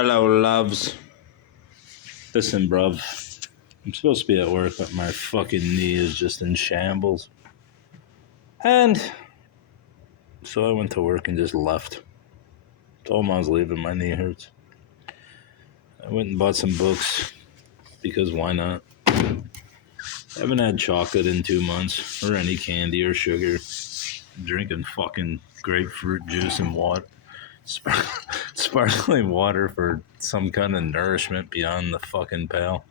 Hello, loves. Listen, bruv. I'm supposed to be at work, but my fucking knee is just in shambles. And so I went to work and just left. Told him I was leaving, my knee hurts. I went and bought some books, because why not? I haven't had chocolate in 2 months, or any candy or sugar. I'm drinking fucking grapefruit juice and water. Sparkling water for some kind of nourishment beyond the fucking pale.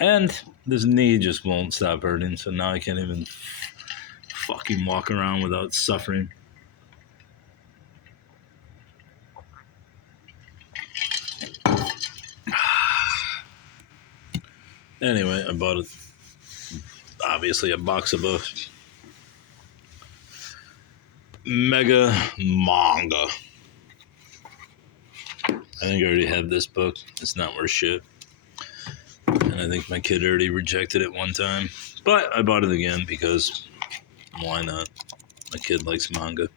And this knee just won't stop hurting, so now I can't even fucking walk around without suffering. Anyway, I bought obviously a box of books. Mega manga. I think I already had this book. It's not worth shit. And I think my kid already rejected it one time. But I bought it again because why not? My kid likes manga.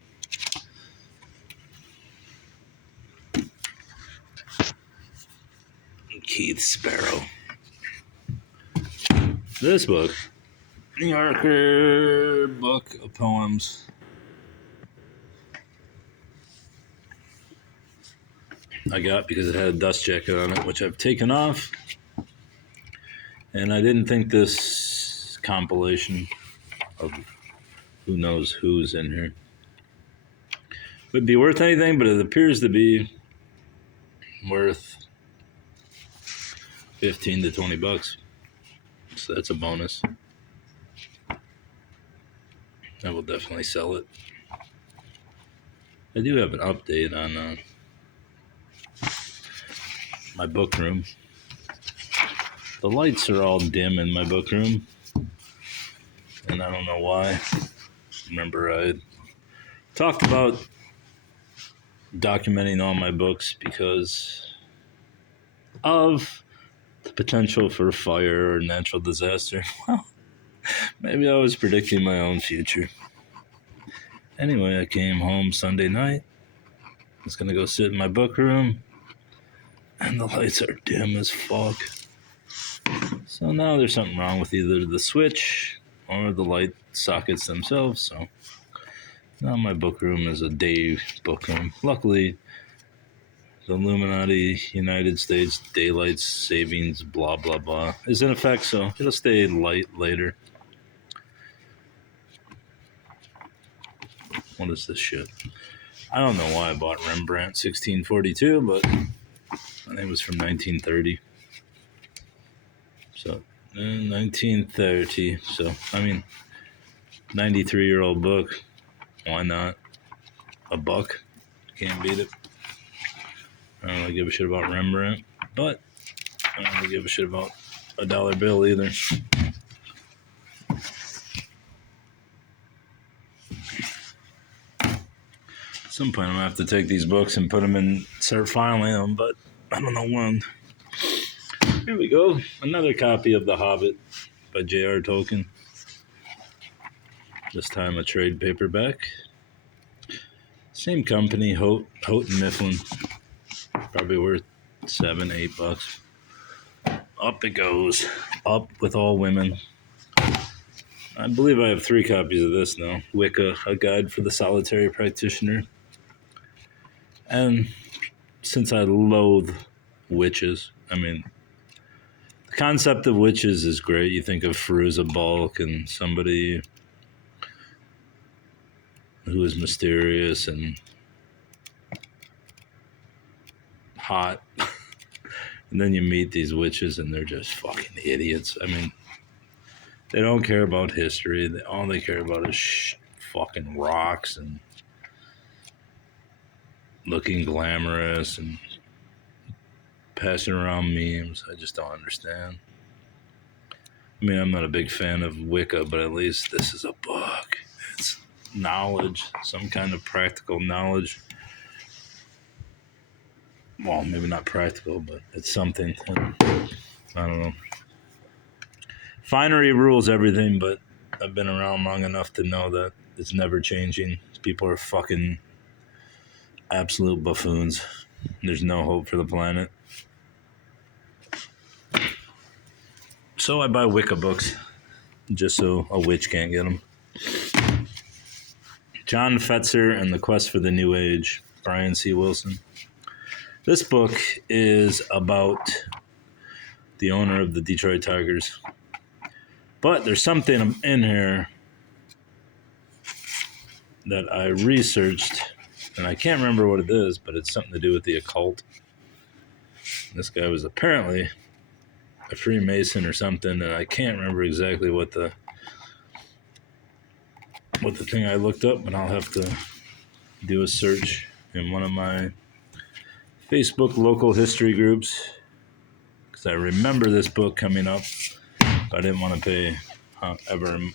Keith Sparrow. This book, New Yorker book of poems. I got because it had a dust jacket on it, which I've taken off. And I didn't think this compilation of who knows who's in here would be worth anything, but it appears to be worth $15 to $20. So that's a bonus. I will definitely sell it. I do have an update on my book room. The lights are all dim in my book room, and I don't know why. Remember, I talked about documenting all my books because of the potential for fire or natural disaster. Well, maybe I was predicting my own future. Anyway, I came home Sunday night. I was going to go sit in my book room, and the lights are dim as fuck. So now there's something wrong with either the switch or the light sockets themselves. So now my book room is a day book room. Luckily, the Illuminati United States Daylight Savings blah blah blah is in effect, so it'll stay light later. What is this shit? I don't know why I bought Rembrandt 1642, but I think it was from 1930. So 1930. So I mean, 93-year-old book. Why not? A buck. Can't beat it. I don't really give a shit about Rembrandt, but I don't really give a shit about a dollar bill either. At some point I'm going to have to take these books and put them in, start filing them, but I don't know when. Here we go. Another copy of The Hobbit by J.R. Tolkien. This time a trade paperback. Same company, Houghton Mifflin. Probably worth $7-8. Up it goes. Up with all women. I believe I have 3 copies of this now. Wicca, A Guide for the Solitary Practitioner. And since I loathe witches, I mean, the concept of witches is great. You think of Firuza Balk and somebody who is mysterious and hot. And then you meet these witches and they're just fucking idiots. I mean, they don't care about history. All they care about is fucking rocks and looking glamorous and passing around memes. I just don't understand. I mean, I'm not a big fan of Wicca, but at least this is a book. It's knowledge, some kind of practical knowledge. Well, maybe not practical, but it's something. I don't know. Finery rules everything, but I've been around long enough to know that it's never changing. People are fucking absolute buffoons. there's no hope for the planet. So I buy Wicca books, just so a witch can't get them. John Fetzer and the Quest for the New Age, Brian C. Wilson. This book is about the owner of the Detroit Tigers. But there's something in here that I researched, and I can't remember what it is, but it's something to do with the occult. This guy was apparently a Freemason or something, and I can't remember exactly what the thing I looked up, but I'll have to do a search in one of my Facebook local history groups, because I remember this book coming up. I didn't want to pay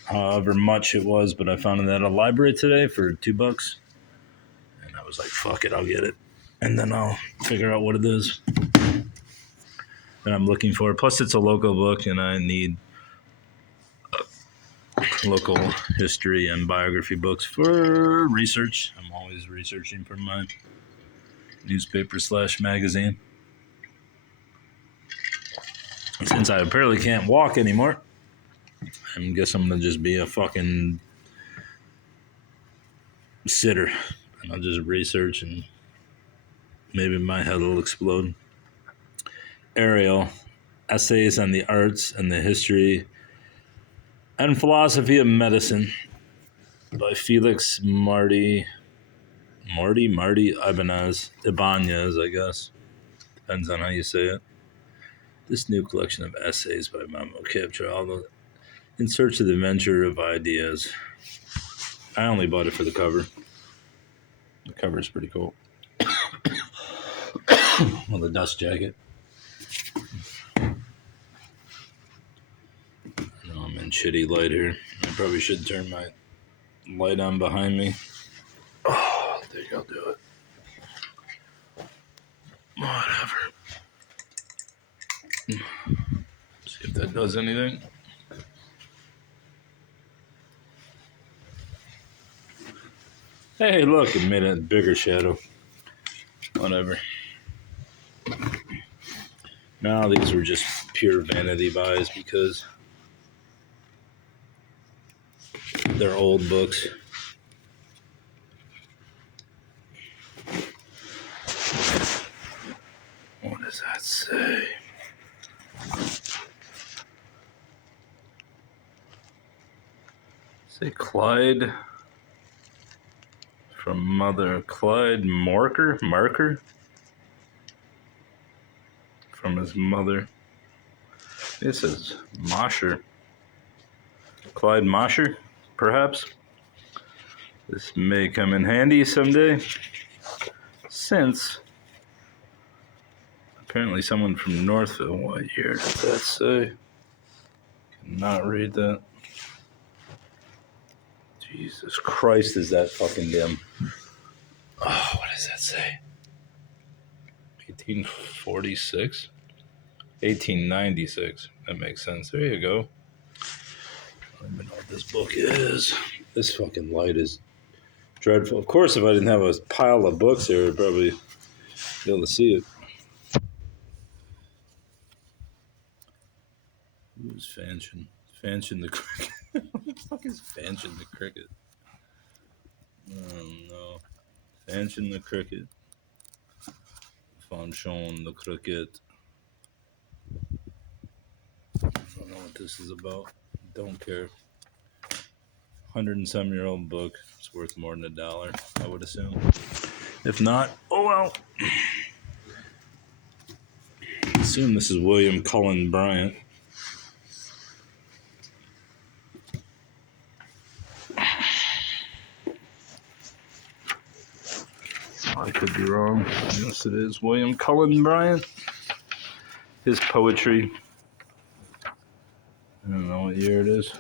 however much it was, but I found it at a library today for $2, and I was like, fuck it, I'll get it, and then I'll figure out what it is that I'm looking for. Plus it's a local book, and I need local history and biography books for research. I'm always researching for my newspaper/magazine. Since I apparently can't walk anymore, I guess I'm going to just be a fucking sitter. And I'll just research and maybe my head will explode. Ariel, Essays on the Arts and the History and Philosophy of Medicine by Felix Marty Ibanez, I guess. Depends on how you say it. This new collection of essays by Mamo capture all the in search of the adventure of ideas. I only bought it for the cover. The cover is pretty cool. Well, the dust jacket. I know I'm in shitty light here. I probably should turn my light on behind me. Oh, there you go, do it. Whatever. See if that does anything. Hey, look, it made a bigger shadow. Whatever. Now these were just pure vanity buys because they're old books. What does that say? Say Clyde from Mother. Clyde Marker from his mother. This is Mosher. Clyde Mosher, perhaps. This may come in handy someday, since apparently someone from Northville. What year does that say? Cannot read that. Jesus Christ, is that fucking dim? Oh, what does that say? 1846? 1896. That makes sense. There you go. I don't even know what this book is. This fucking light is dreadful. Of course, if I didn't have a pile of books here, I'd probably be able to see it. Who's Fanchon? Fanchon the Cricket. What the fuck is Fanchon the Cricket? Oh no. Fanchon the Cricket. Fanchon the Cricket. I don't know what this is about. Don't care. 100-and-some-year-old book. It's worth more than $1, I would assume. If not, oh well. I assume this is William Cullen Bryant. I could be wrong. Yes, it is William Cullen Bryant. His poetry. I don't know what year it is.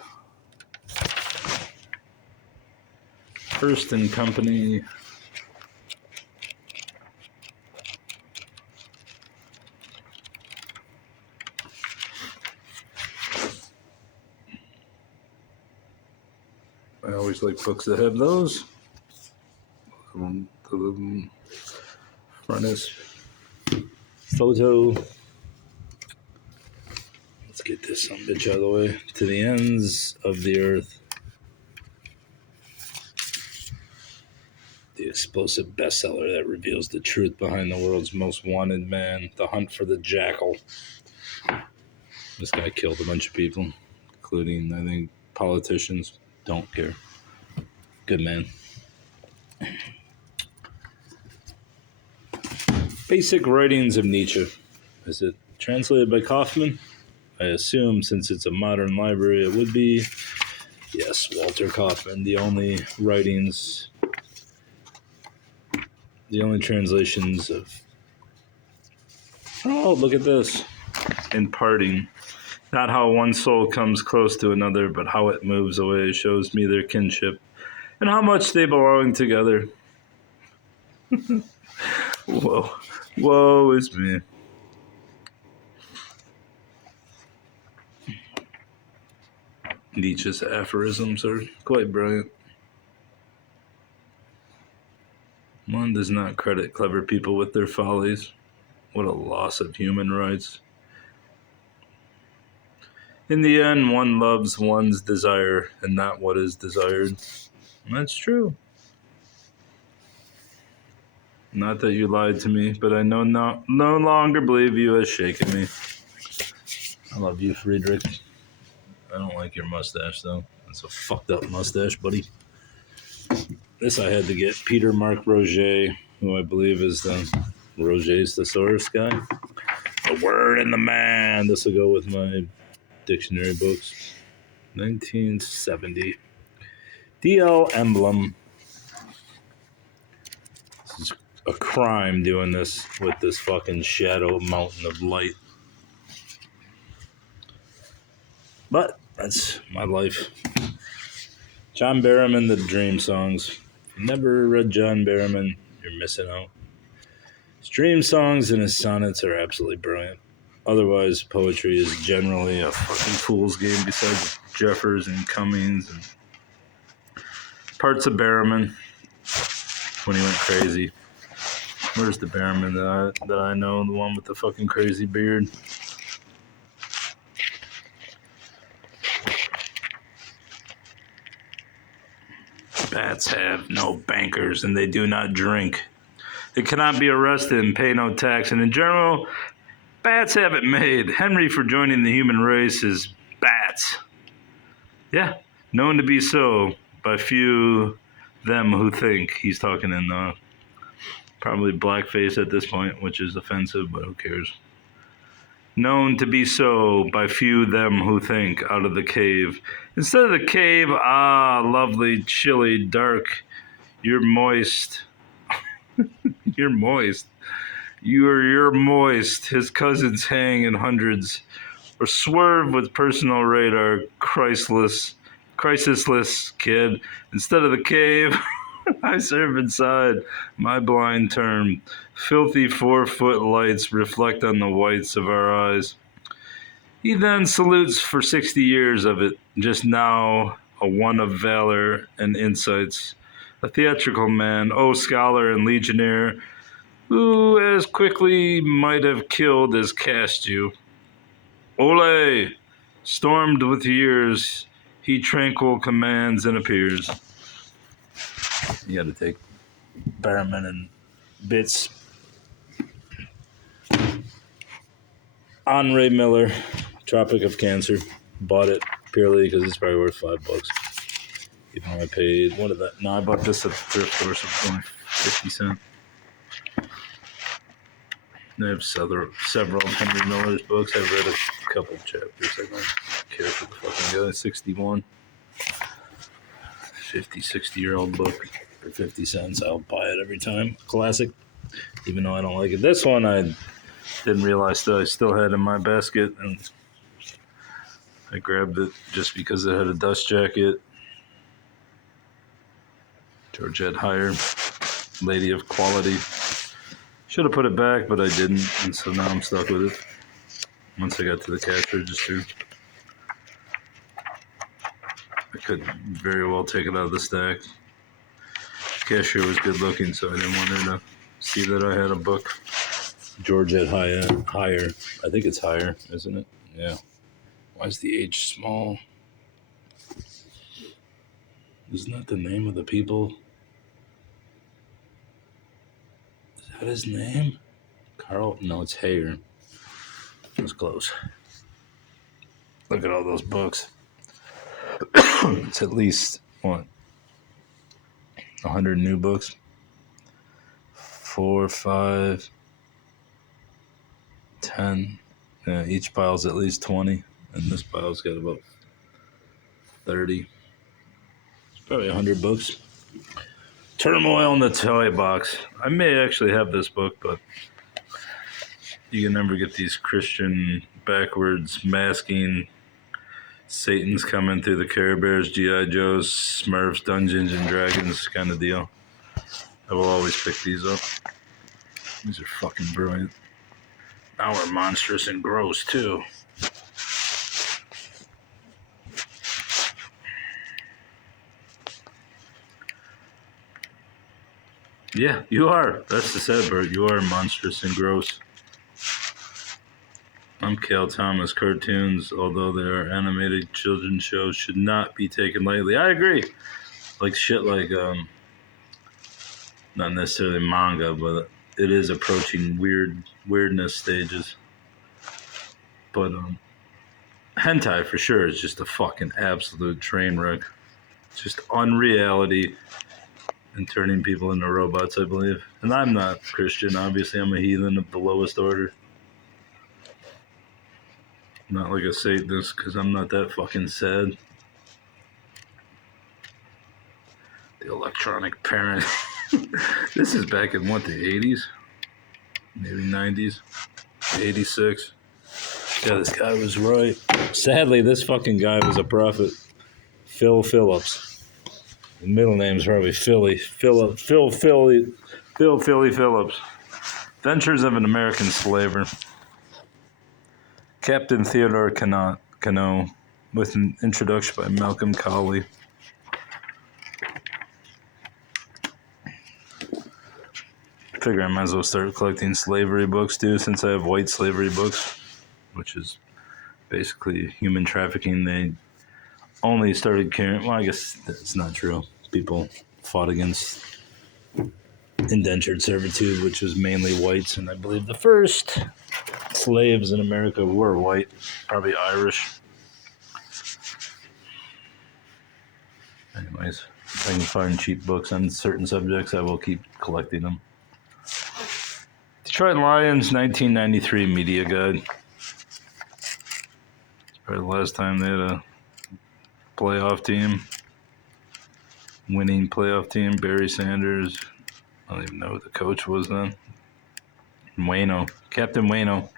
Hearst and Company. I always like books that have those. The front is photo. Let's get this some bitch out of the way. To the ends of the earth. The explosive bestseller that reveals the truth behind the world's most wanted man. The hunt for the jackal. This guy killed a bunch of people, including, I think, politicians. Don't care. Good man. Basic Writings of Nietzsche. Is it translated by Kaufman? I assume since it's a modern library, it would be. Yes, Walter Kaufman. The only translations of. Oh, look at this. In parting. Not how one soul comes close to another, but how it moves away shows me their kinship and how much they belong together. Whoa. Whoa, it's me. Nietzsche's aphorisms are quite brilliant. One does not credit clever people with their follies. What a loss of human rights. In the end, one loves one's desire and not what is desired. And that's true. Not that you lied to me, but I no longer believe you has shaken me. I love you, Friedrich. I don't like your mustache, though. It's a fucked up mustache, buddy. This I had to get Peter Marc Roget, who I believe is the Roget's Thesaurus guy. The Word and the Man. This will go with my dictionary books. 1970. DL Emblem. This is a crime doing this with this fucking shadow mountain of light. But that's my life. John Barrowman, The Dream Songs. If you never read John Barrowman, you're missing out. His dream songs and his sonnets are absolutely brilliant. Otherwise, poetry is generally a fucking fool's game besides Jeffers and Cummings and parts of Barrowman when he went crazy. Where's the Barrowman that I know? The one with the fucking crazy beard. Bats have no bankers and they do not drink. They cannot be arrested and pay no tax. And in general, bats have it made. Henry for joining the human race is bats. Yeah, known to be so by few them who think. He's talking in probably blackface at this point, which is offensive, but who cares? Known to be so by few them who think out of the cave. Instead of the cave, lovely, chilly, dark, you're moist. You're moist. You're moist. His cousins hang in hundreds or swerve with personal radar. Crisisless kid. Instead of the cave, I serve inside my blind term. Filthy 4-foot lights reflect on the whites of our eyes. He then salutes for 60 years of it, just now a one of valor and insights. A theatrical man, scholar and legionnaire, who as quickly might have killed as cast you. Ole! Stormed with years, he tranquil commands and appears. You gotta take Barrowman and bits. Henry Miller, Tropic of Cancer. Bought it purely because it's probably worth $5. Even though I paid, what is that? No, I bought this at the thrift store, so it's only 50 cents. I have several of Henry Miller's books. I've read a couple of chapters. I don't care for the fucking guy. 61. 60-year-old book for 50 cents. I'll buy it every time. Classic. Even though I don't like it. This one I didn't realize that I still had in my basket, and I grabbed it just because it had a dust jacket. Georgette Heyer, Lady of Quality. Should have put it back, but I didn't, and so now I'm stuck with it. Once I got to the cash register, I could very well take it out of the stack. The cashier was good looking, so I didn't want her to see that I had a book. Georgette higher. I think it's higher, isn't it? Yeah. Why is the H small? Isn't that the name of the people? Is that his name? Carl? No, it's Hayer. That's close. Look at all those books. It's at least, what, 100 new books? 4, 5, 10. Yeah, each pile's at least 20. And this pile's got about 30. It's probably 100 books. Turmoil in the Toy Box. I may actually have this book, but you can never get these Christian backwards masking Satan's coming through the Care Bears, G.I. Joes, Smurfs, Dungeons and Dragons kind of deal. I will always pick these up. These are fucking brilliant. Now we're monstrous and gross too. Yeah, you are. That's the sad part. You are monstrous and gross. I'm Cal Thomas. Cartoons, although they are animated children's shows, should not be taken lightly. I agree. Like shit like, not necessarily manga, but it is approaching weirdness stages. But hentai for sure is just a fucking absolute train wreck. Just unreality and turning people into robots, I believe. And I'm not Christian, obviously. I'm a heathen of the lowest order. Not like a Satanist, because I'm not that fucking sad. The electronic parent. This is back in, what, the 80s? Maybe 90s? 86. Yeah, this guy was right. Sadly, this fucking guy was a prophet. Phil Phillips. The middle name's probably Philly. Phil Phillips. Ventures of an American Slaver. Captain Theodore Cano, with an introduction by Malcolm Cowley. I figure I might as well start collecting slavery books too, since I have white slavery books, which is basically human trafficking. They only started carrying, well, I guess that's not true. People fought against indentured servitude, which was mainly whites, and I believe the first slaves in America were white, probably Irish. Anyways, if I can find cheap books on certain subjects, I will keep collecting them. Detroit Lions 1993 Media Guide. It's probably the last time they had a playoff team. Winning playoff team, Barry Sanders. I don't even know who the coach was then. Waino. Captain Waino.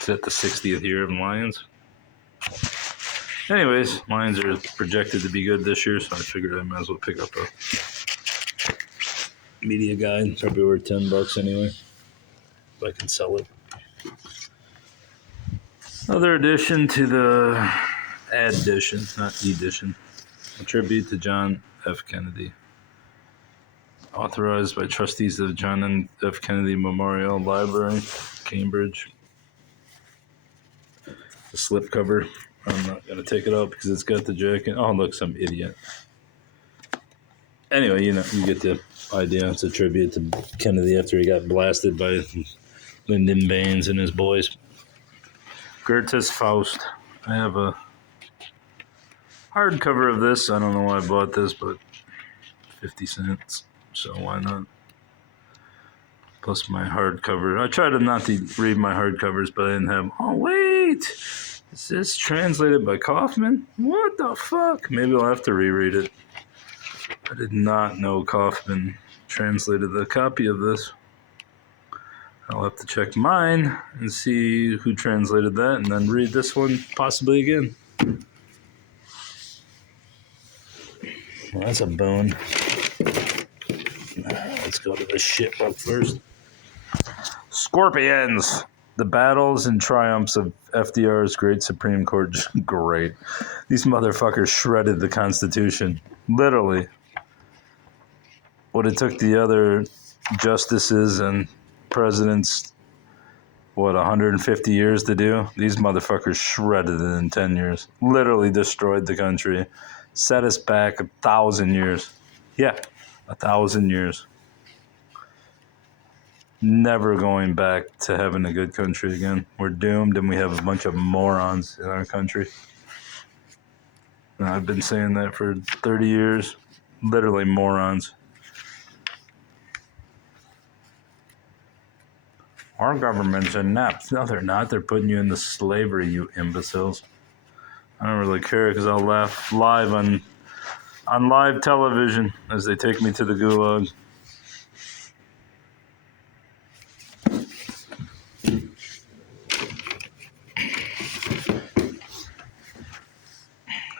Is that the 60th year of the Lions? Anyways, Lions are projected to be good this year, so I figured I might as well pick up a media guide. Probably worth $10 anyway, if I can sell it. Another addition to the addition, not edition. A tribute to John F. Kennedy. Authorized by trustees of the John F. Kennedy Memorial Library, Cambridge. The slipcover. I'm not going to take it out because it's got the jacket. Oh, look, some idiot. Anyway, you know, you get the idea. It's a tribute to Kennedy after he got blasted by Lyndon Baines and his boys. Goethe's Faust. I have a hardcover of this. I don't know why I bought this, but 50 cents. So why not? Plus my hardcover. I try to not to read my hardcovers, but I didn't have. Oh, wait. Is this translated by Kaufman? What the fuck? Maybe I'll have to reread it. I did not know Kaufman translated the copy of this. I'll have to check mine and see who translated that and then read this one possibly again. Well, that's a bone. Let's go to the shit book first. Scorpions. The battles and triumphs of FDR's great Supreme Court. Great. These motherfuckers shredded the Constitution. Literally. What it took the other justices and presidents, 150 years to do? These motherfuckers shredded it in 10 years. Literally destroyed the country. Set us back 1,000 years. Yeah, 1,000 years. Never going back to having a good country again. We're doomed, and we have a bunch of morons in our country. And I've been saying that for 30 years. Literally morons. Our government's inept. No, they're not. They're putting you into slavery, you imbeciles. I don't really care because I'll laugh live on live television as they take me to the gulag.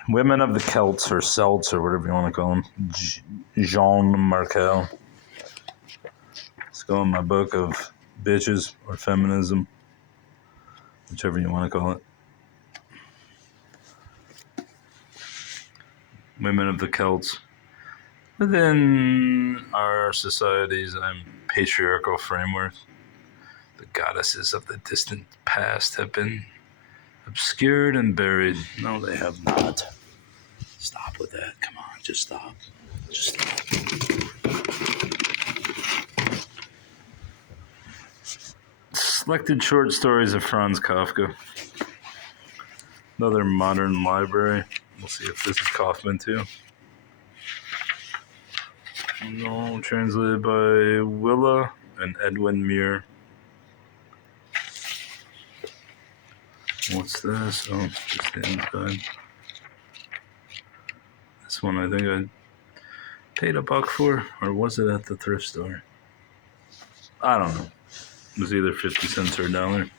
Women of the Celts, or Celts, or whatever you want to call them. Jean Markel. Let's go in my book of bitches or feminism, whichever you want to call it. Women of the Celts. Within our society's patriarchal framework, the goddesses of the distant past have been obscured and buried. No, they have not. Stop with that. Come on, just stop. Just stop. Selected short stories of Franz Kafka. Another modern library. We'll see if this is Kaufman too. No, translated by Willa and Edwin Muir. What's this? Oh, just the inside. This one I think I paid $1 for, or was it at the thrift store? I don't know. It was either 50 cents or $1.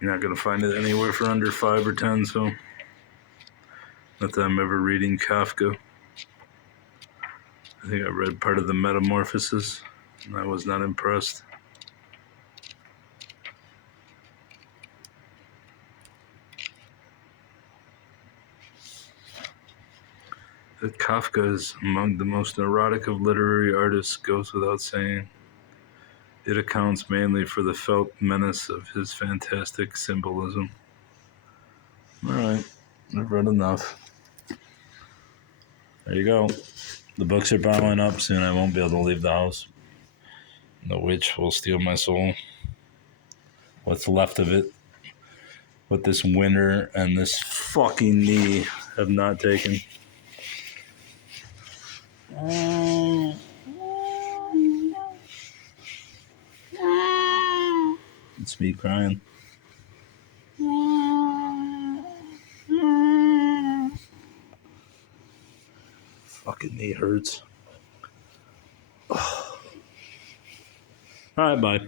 You're not going to find it anywhere for under 5 or 10, so not that I'm ever reading Kafka. I think I read part of the Metamorphosis, and I was not impressed. That Kafka is among the most neurotic of literary artists goes without saying. It accounts mainly for the felt menace of his fantastic symbolism. Alright, I've read enough. There you go. The books are piling up. Soon I won't be able to leave the house. The witch will steal my soul. What's left of it. What this winter and this fucking knee have not taken. It's me crying. Fucking knee hurts. Alright, bye.